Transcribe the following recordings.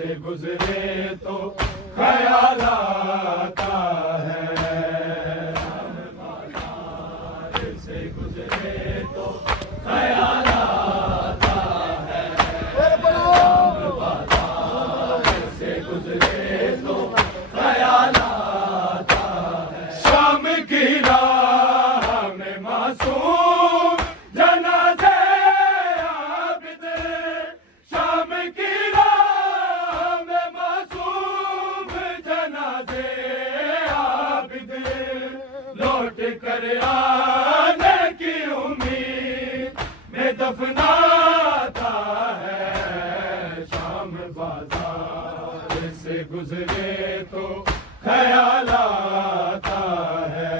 से गुजरे तो ख्याल आता है, शाम बाजार से गुजरे तो ख्याल आता है, शाम बाजार से गुजरे तो ख्याल आता है। शाम की राह में मासूम जनाज़े आबिद, शाम की राह में मासूम जनाज़े आबिद, लौट कर आने की उम्मीद में दफनाता है, शाम बाजार से गुजरे तो ख्याल आता है,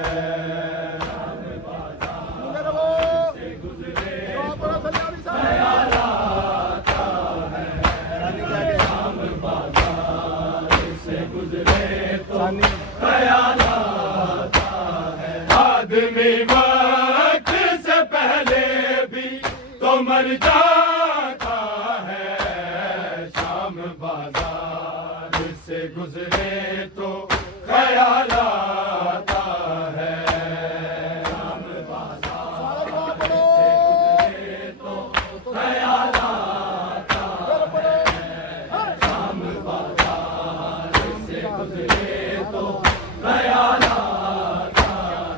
शाम बाजार से गुजरे तो ख्याल आता है, शाम बाजार से गुजरे तो ख्याल आता है। आदमी वक्त से पहले भी तो मर जाता है, शाम बाजार से गुजरे तो ख्याल आता है, शाम बाजार से गुजरे तो ख्याल आता है, शाम बाजार से गुजरे तो ख्याल आता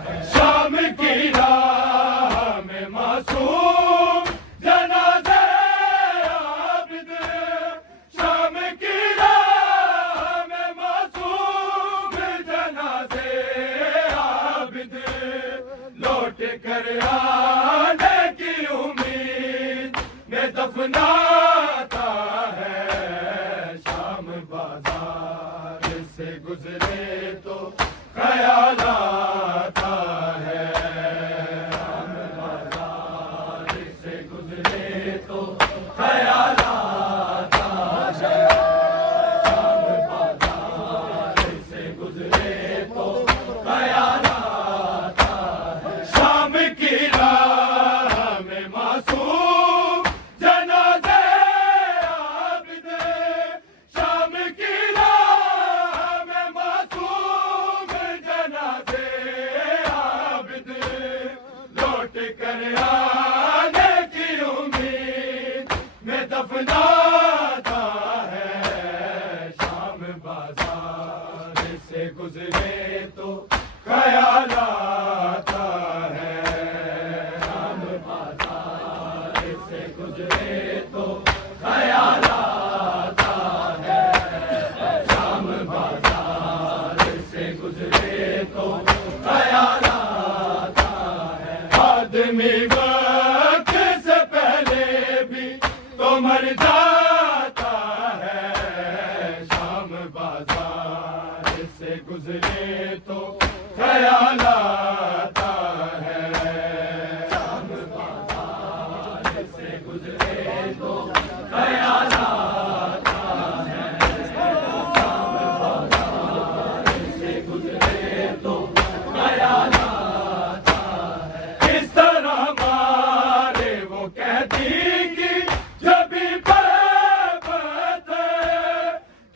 है। शाम की राह में मासूम जनाज़े आबिद, शाम की राह में मासूम जनाज़े आबिद, लौट कर आने की उम्मीद में दफनाता है, शाम बाजार से गुजरे तो ख्याल आता है, शाम बाजार से गुजरे तो ख्याल आता है, शाम बाजार से गुजरे तो ख्याल आता है। शाम की राह में मासूम जनाज़े आबिद, शाम की राह में मासूम जनाज़े आबिद, लौट कर आने की उम्मीद में दफनाता है, शाम बाजार से गुजरे तो ख्याल आता है, शाम बाजार से गुजरे तो ख्याल आता है, शाम बाजार से गुजरे तो ख्याल आता है। आदमी वक्त से पहले भी तो मर जाता है, शाम बाजार से गुजरे तो ख्याल आता है, शाम बाजार से गुजरे तो ख्याल आता है, शाम बाजार से गुजरे तो ख्याल आता है। किस तरह मारे वो कहती कि जब भी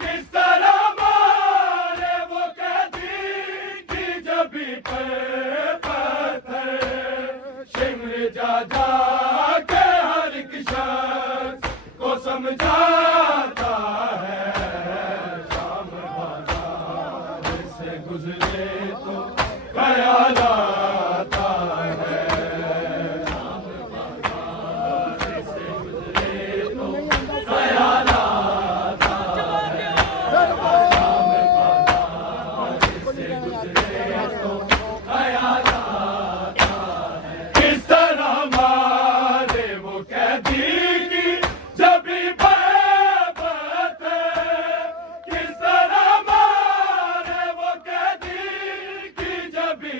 किस तरह मारे वो कहती कि जब भी शिमर जा जा के हर एक शख्स को समझाता है, शाम बाजार से गुजरे तो ख्याल आता है, शाम बाजार से गुजरे तो ख्याल आता है, शाम बाजार से गुजरे तो ख्याल आता है। किस तरह मारे वो कहती कि जब भी किस तरह मारे वो कहती कि जब भी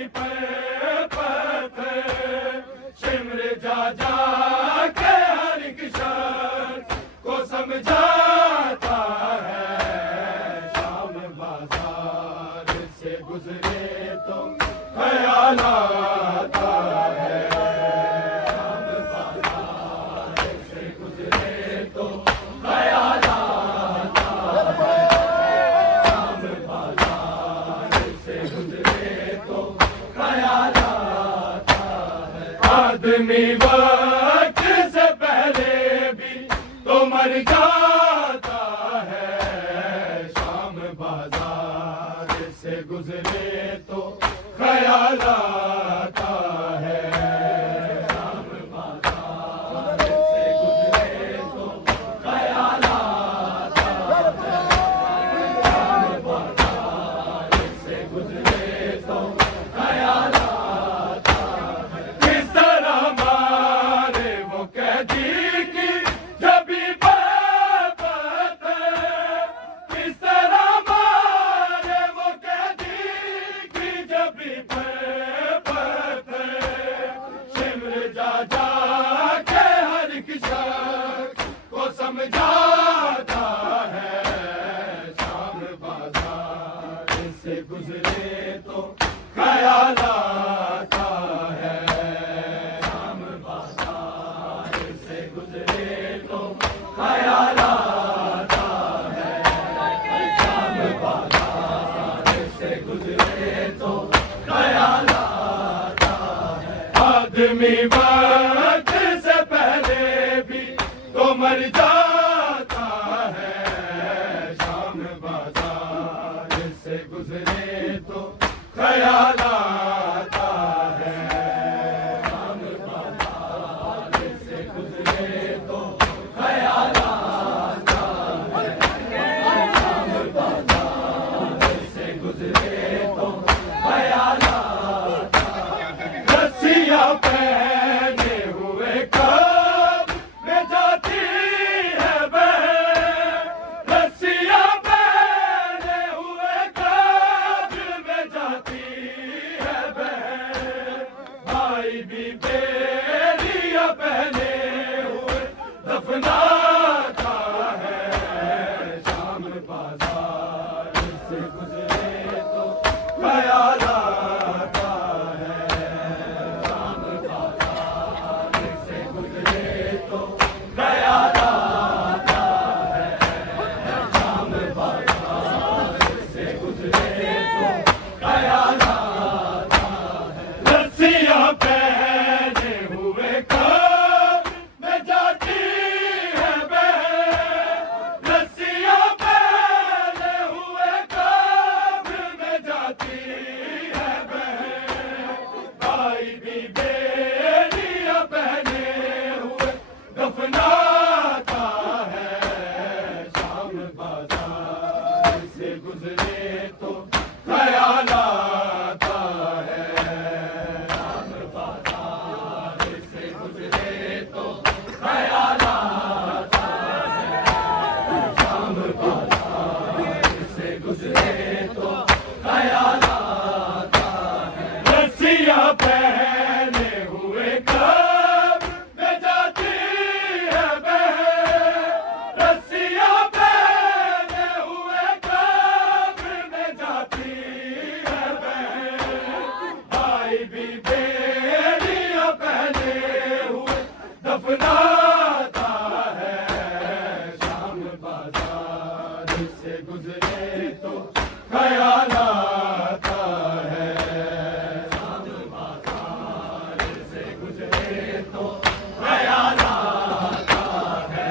शिमर जा जा के हर एक शख्स को समझाता है, शाम बाजार से गुजरे तो ख्याल आता है, शाम बाजार से गुजरे तो ख्याल आता जाता है शाम बाजार से गुजरे तो ख्याल आता है शाम बाजार से गुजरे तो ख्याल आता है शाम बाजार से गुजरे तो ख्याल आता है आदमी वक्त से पहले भी तो मर जाता है शाम बाजार से गुजरे तो ख्याल आता है शाम बाजार से गुजरे तो ख्याल आता है शाम बाजार से गुजरे तो ख्याल आता है रस्सियां पहने हुए कब में जाती है बहन रस्सियां पहने हुए कब में जाती है बहन भाई भी बेड़ियां पहने हुए दफनाता है शाम बाजार से गुजरे तो ख्याल आता है शाम बाजार से गुजरे तो ख्याल आता है शाम बाजार से गुजरे तो ख्याल आता है रस्सियां पहने हुए कब में जाती है बहन रस्सियां पहने हुए कब में जाती है बहन भाई भी बेड़ियां पहने हुए दफनाता है शाम बाजार से गुजरे तो ख्याल आता है शाम बाजार से गुजरे तो ख्याल आता है शाम बाजार से गुजरे तो ख्याल आता है रस्सियां पहने हुए कब में जाती है बहन रस्सियां पहने हुए कब में जाती है बहन भाई भी बेड़ियां पहने हुए दफनाता है शाम बाजार से गुजरे तो ख्याल आता है शाम बाजार से गुजरे तो ख्याल आता है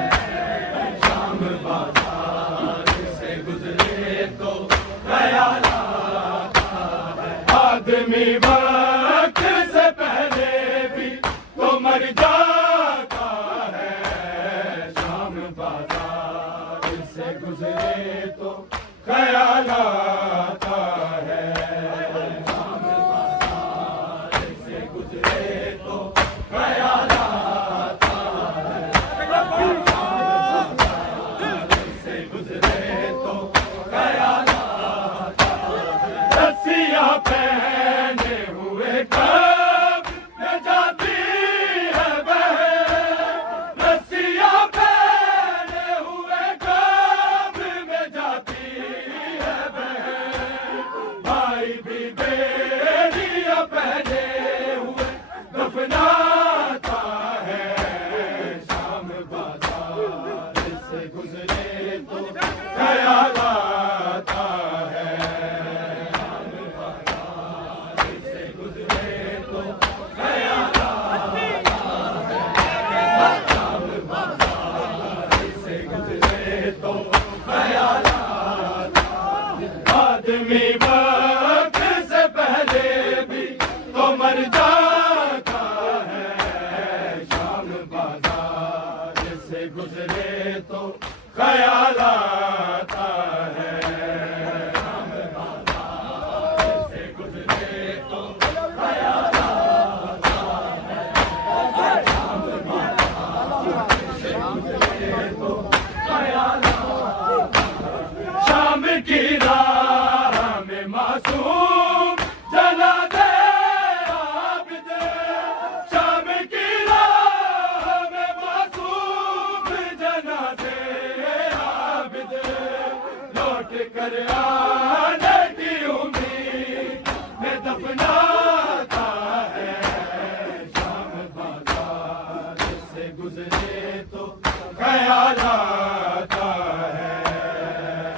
शाम बाजार से गुजरे तो ख्याल आता है आदमी वक्त से पहले भी तो मर जाता है शाम बाजार से गुजरे तो ख्याल आता है शाम बाजार से गुजरे तो ख्याल आता है शाम बाजार से गुजरे तो ख्याल आता है रस्सियां पहने हुए कब में जाती है बहन रस्सियां पहने हुए कब में जाती है बहन भाई भी बेड़ियां पहने हुए दफनाता है शाम बाजार से गुजरे तो ख्याल आता है शाम बाजार से गुजरे तो ख्याल आता है शाम बाजार से गुजरे तो ख्याल आता है आदमी वक्त से पहले भी तो मर जाता है शाम बाजार से गुजरे तो ख्याल आता है शाम बाजार से गुजरे तो ख्याल आता है शाम बाजार से गुजरे तो ख्याल आता है शाम की राह में मासूम जनाज़े आबिद शाम की राह में मासूम जनाज़े घर आने की उम्मीद में दफनाता है। शाम बाजार से गुजरे तो ख्याल आता है।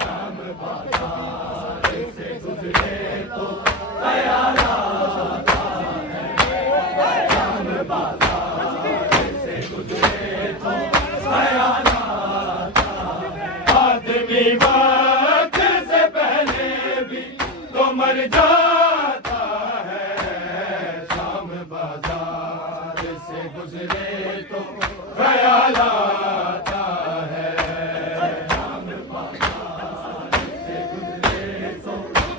शाम बाजार से गुजरे तो ख्याल आता है। शाम बाजार से गुजरे तो ख्याल आता है। आदमी वक्त से पहले भी तो मर जाता है। शाम बाजार से गुजरे तो ख्याल आता है। शाम बाजार से गुजरे तो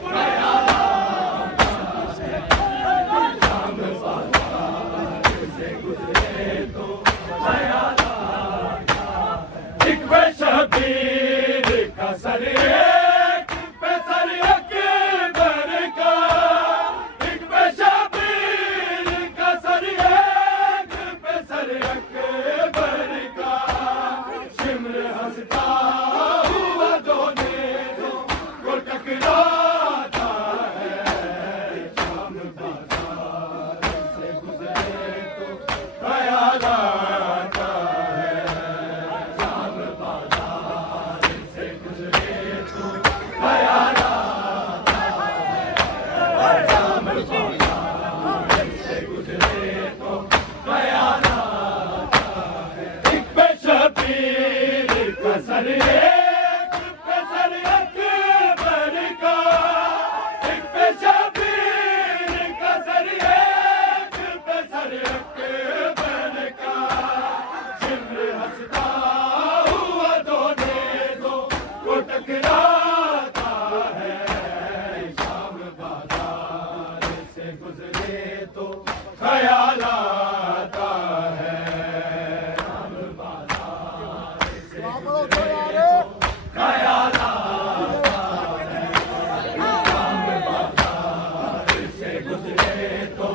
ख्याल आता है। शाम बाजार से गुजरे तो ख्याल आता है। एक शबीर का सर एक पे सर अकबर का। एक पे शबीर का सर एक पे सर अकबर का। शिमर हंसता हुआ दोनों को टकराता है। शाम बाजार से गुजरे तो ख्याल आता है। शाम बाजार से गुजरे तो ख्याल आता है। शाम बाजार से गुजरे तो ख्याल आता है। एक पे शबीर का सर एक पे सर अकबर का। एक पे शबीर का सर एक पे सर अकबर का। शिमर हंसता हुआ दोनों को टकराता है। शाम बाजार से गुजरे तो ख्याल आता है। शाम बाजार से गुजरे तो ख्याल आता है। शाम बाजार से गुजरे तो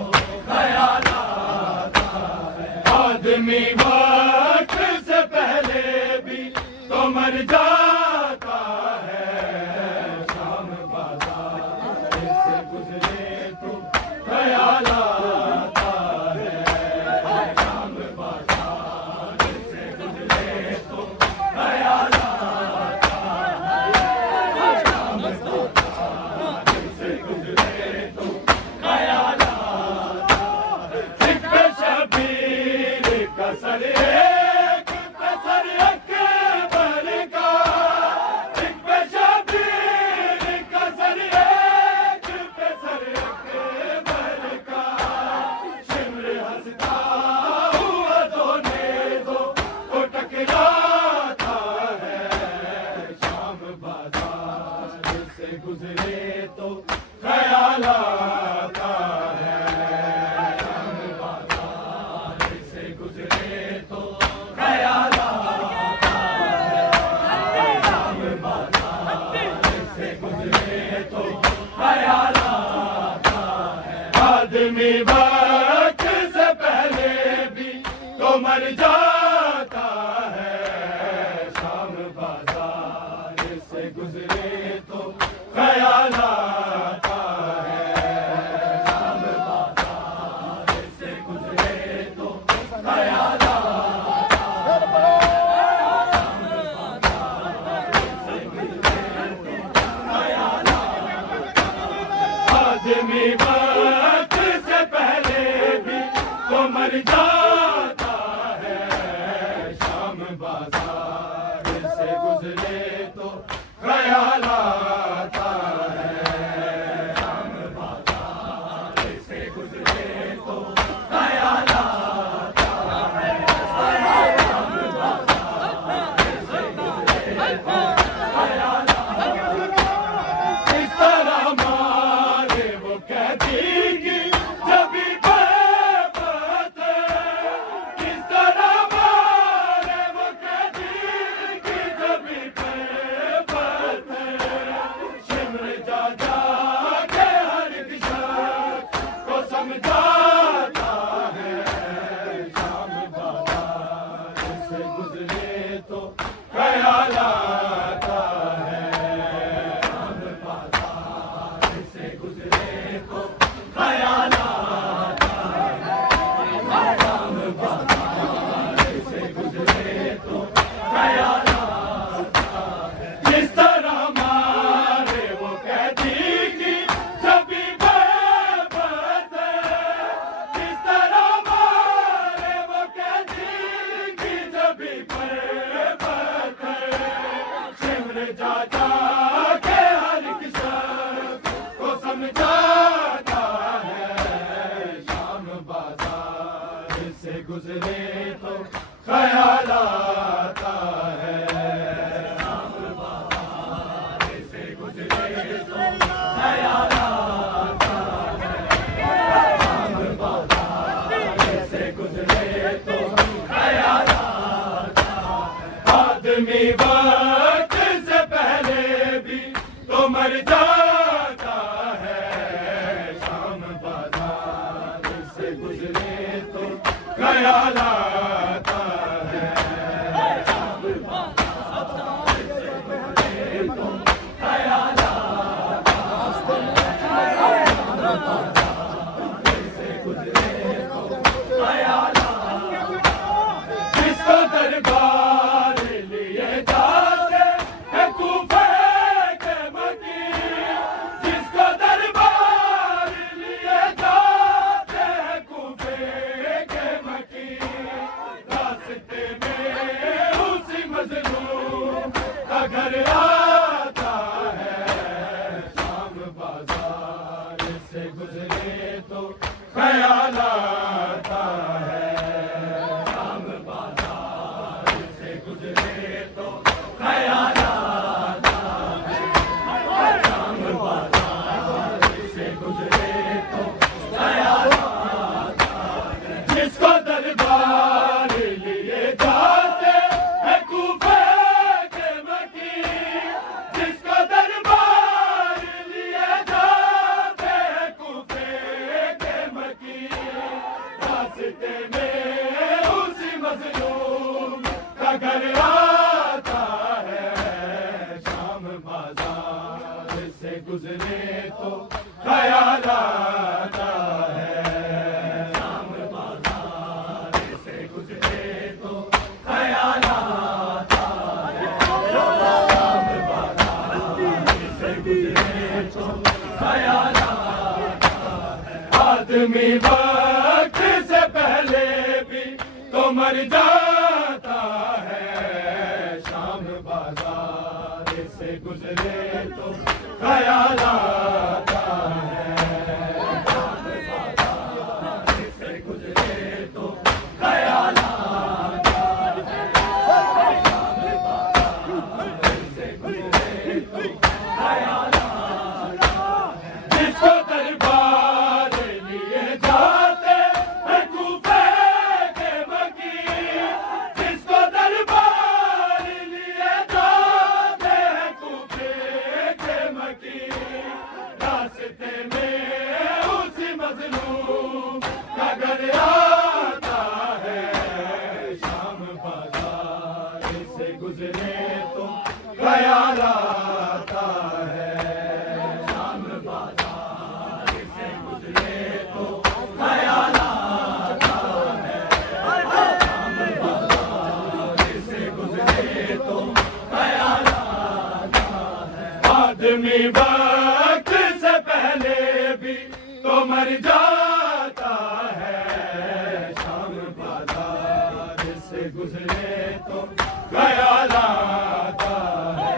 ख्याल आता है। आदमी वक्त से पहले भी तो मर जाता है। शाम बाजार से गुजरे तो ख्याल आता है। शाम बाजार से गुजरे तो ख्याल आता है। शाम बाजार से गुजरे तो ख्याल आता है। एक पे शबीर का सर एक पे सर अकबर का। एक पे शबीर का सर एक पे सर अकबर का। शिमर हंसता हुआ दोनों को टकराता है। शाम बाजार से गुजरे तो ख्याल आता है। शाम बाजार से गुजरे तो ख्याल आता है। शाम बाजार से गुजरे तो ख्याल आता है। आदमी वक्त से पहले भी तो मर जाता है। शाम बाजार से गुजरे तो ख्याल आता है। शाम बाजार से गुजरे तो ख्याल आता है। शाम बाजार से गुजरे तो ख्याल आता है। आदमी वक्त से पहले भी तो मर जाता है। शाम बाजार से गुजरे तो ख्याल आता है। शाम बाजार से गुजरे तो ख्याल आता है। शाम बाजार से गुजरे तो ख्याल आता है। इस तरह मारे वो कहती कि जब भी बेबस है। किस तरह मारे वो कहती कि जब भी बेबस है। शिमर जा जा के हर दिशा को समझाता है। शाम बाजार से गुजरे तो ख्याल आता है। शाम भी पर पत्थर शिमर जा जा के हर एक शख्स को समझाता है शाम बाजार से गुजरे तो ख्याल आता है शाम बाजार से गुजरे तो ख्याल आता है शाम बाजार से गुजरे तो ख्याल आता है आदमी वक्त से पहले भी तो मर जाता है शाम बाजार से गुजरे तो ख्याल आता है शाम बाजार से गुजरे तो ख्याल आता है शाम बाजार से गुजरे तो ख्याल आता है जिसको दरबार लिए जाते हैं कूफे के मकी जिसको दरबार लिए जाते हैं कूफे के मकी रास्ते में उसी मजलूम का घर आता है शाम बाजार से गुजरे तो ख्याल आता है शाम बाजार से गुजरे तो ख्याल आता है शाम बाजार से गुजरे तो ख्याल आता है जिसको दरबार लिए जाते हैं कूफे के मकी जिसको दरबार लिए जाते हैं कूफे के मकी रास्ते में उसी मजलूम का घर आता है शाम बाजार से गुजरे तो ख्याल आता है शाम बाजार से गुजरे तो ख्याल आता है शाम बाजार से गुजरे तो ख्याल आता है आदमी वक्त से पहले भी तो मर जाता है शाम बाजार से गुजरे तो ख्याल आता है शाम बाजार से गुजरे तो ख्याल आता है शाम बाजार से गुजरे तो ख्याल आता है जिसको दरबार लिए जाते हैं कूफे के मकी जिसको दरबार लिए जाते हैं कूफे के मकी रास्ते में उसी मजलूम का घर आता है शाम बाजार से गुजरे तो ख्याल आता है शाम बाजार से गुजरे तो ख्याल आता है शाम बाजार से गुजरे तो ख्याल आता है आदमी वक्त से पहले भी तो मर जाता है शाम बाजार से गुजरे तो ख्याल आता है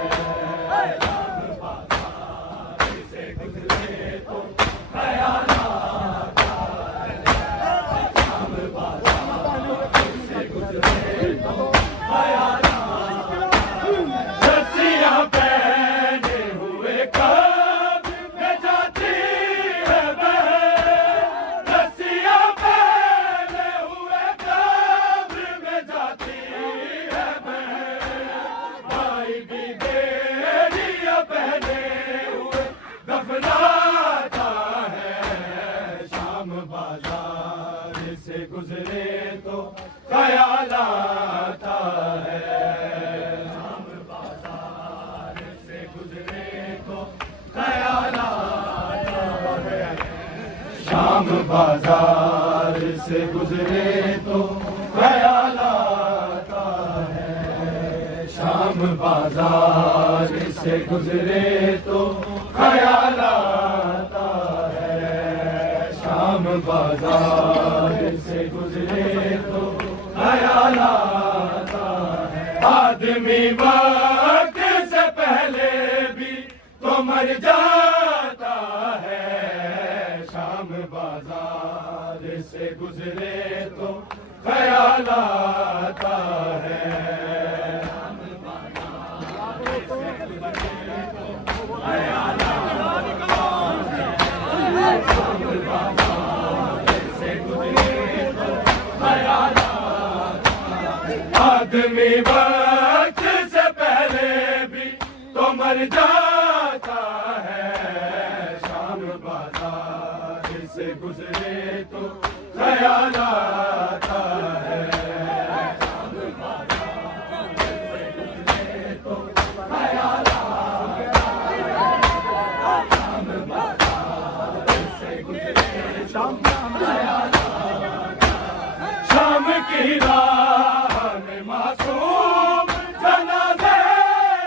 शाम बाजार से गुजरे तो ख्याल आता है शाम बाजार से गुजरे तो ख्याल आता है रस्सियां पहने हुए कब में जाती है बहन रस्सियां पहने हुए कब में जाती है बहन भाई भी बेड़ियां पहने हुए दफनाता है शाम बाजार से गुजरे तो ख्याल आता है शाम बाजार से गुजरे तो ख्याल आता है शाम बाजार से गुजरे तो ख्याल आता है शाम बाजार से गुजरे तो ख्याल आता है शाम बाजार से गुजरे तो ख्याल आता आदमी वक्त से पहले भी तो मर जाता है, शाम बाजार से गुजरे तो ख्याल आता है। आदमी वक्त से पहले भी तो मर जाता है, शाम बाजार से गुजरे तो ख्याल आता है। शाम बाजार से गुजरे तो ख्याल आता है, शाम बाजार से गुजरे तो ख्याल आता है। शाम की राह में मासूम जनाज़े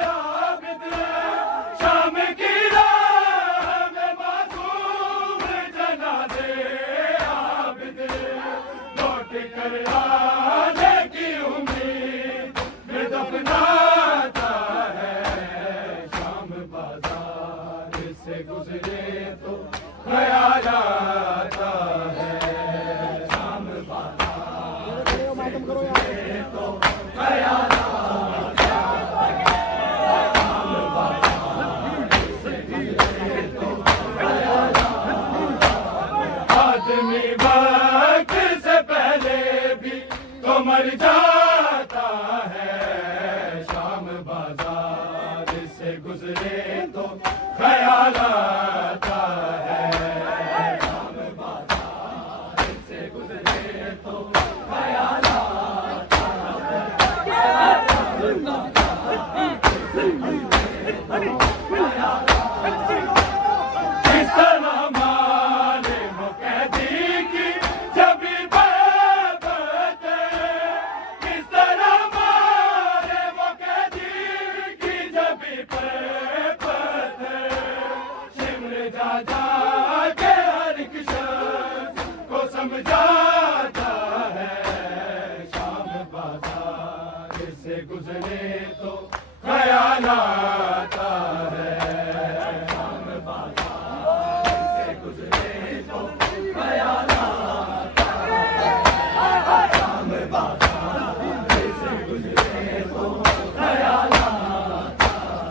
आबिद, शाम की राह में मासूम जनाज़े आबिद, लौट कर आने की उम्मीद में दफनाता है, शाम बाजार से गुजरे तो ख्याल आता है। शाम बाजार से गुजरे तो ख्याल आता है, शाम बाजार से गुजरे तो ख्याल आता है। आदमी वक्त से पहले भी तो मर जाता है, शाम बाजार से गुजरे तो ख्याल आता है। शाम बाजार से गुजरे तो ख्याल आता है। किस तरह माने वो कैदी की जब बात है, किस तरह माने वो कैदी की जब बात है, शिमर जा जा के हर एक शख्स को समझाता है, शाम बाजार से गुजरे तो ख्याल आता है। शाम बाजार से गुजरे तो ख्याल आता है, शाम बाजार से गुजरे तो ख्याल आता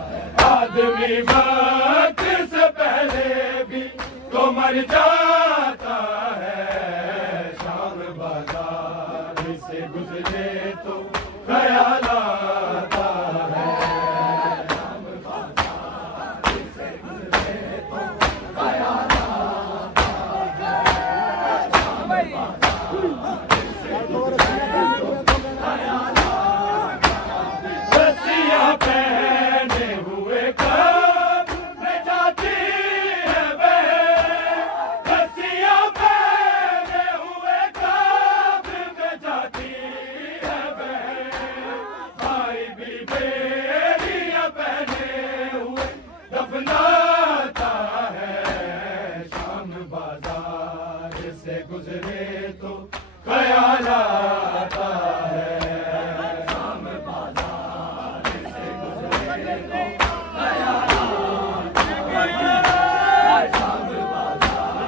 है। आदमी वक्त से पहले भी तो मर जाता है, शाम बाजार से गुजरे तो ख्याल आता है। शाम बाजार से गुजरे तो ख्याल आता है, शाम बाजार से गुजरे तो ख्याल आता है। रस्सियां पहने हुए कब में जाती है बहन, रस्सियां पहने हुए कब में जाती है बहन, भाई भी बेड़ियां पहने हुए दफनाता है, शाम बाजार से गुजरे तो ख्याल आता है। शाम बाजार से गुजरे तो ख्याल आता है, शाम बाजार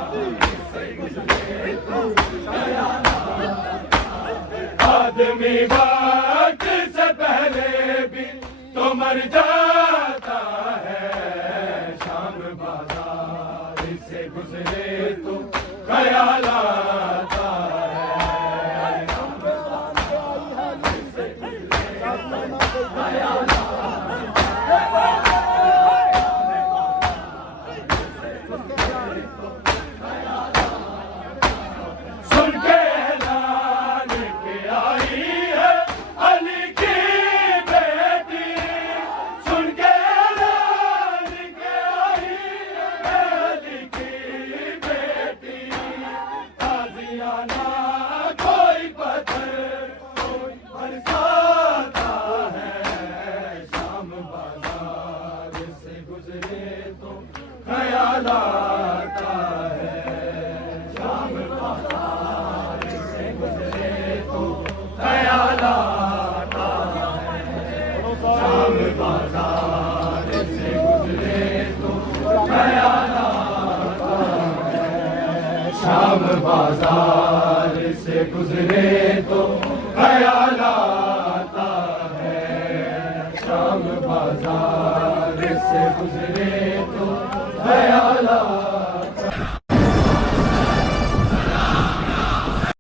से गुजरे तो ख्याल आता है। आदमी वक्त से पहले भी तो मर जाता है, शाम बाजार से गुजरे तो ख्याल आता है। शाम बाजार से गुजरे तो ख्याल सुन के ऐलान के आई है अली की बेटी, सुन के ऐलान के आई है अली की बेटी, ताज़ियाना कोई पत्थर कोई बरसाता है, शाम बाजार से गुजरे तो ख्याल आता है, शाम बाजार से गुजरे तो ख्याल आता है।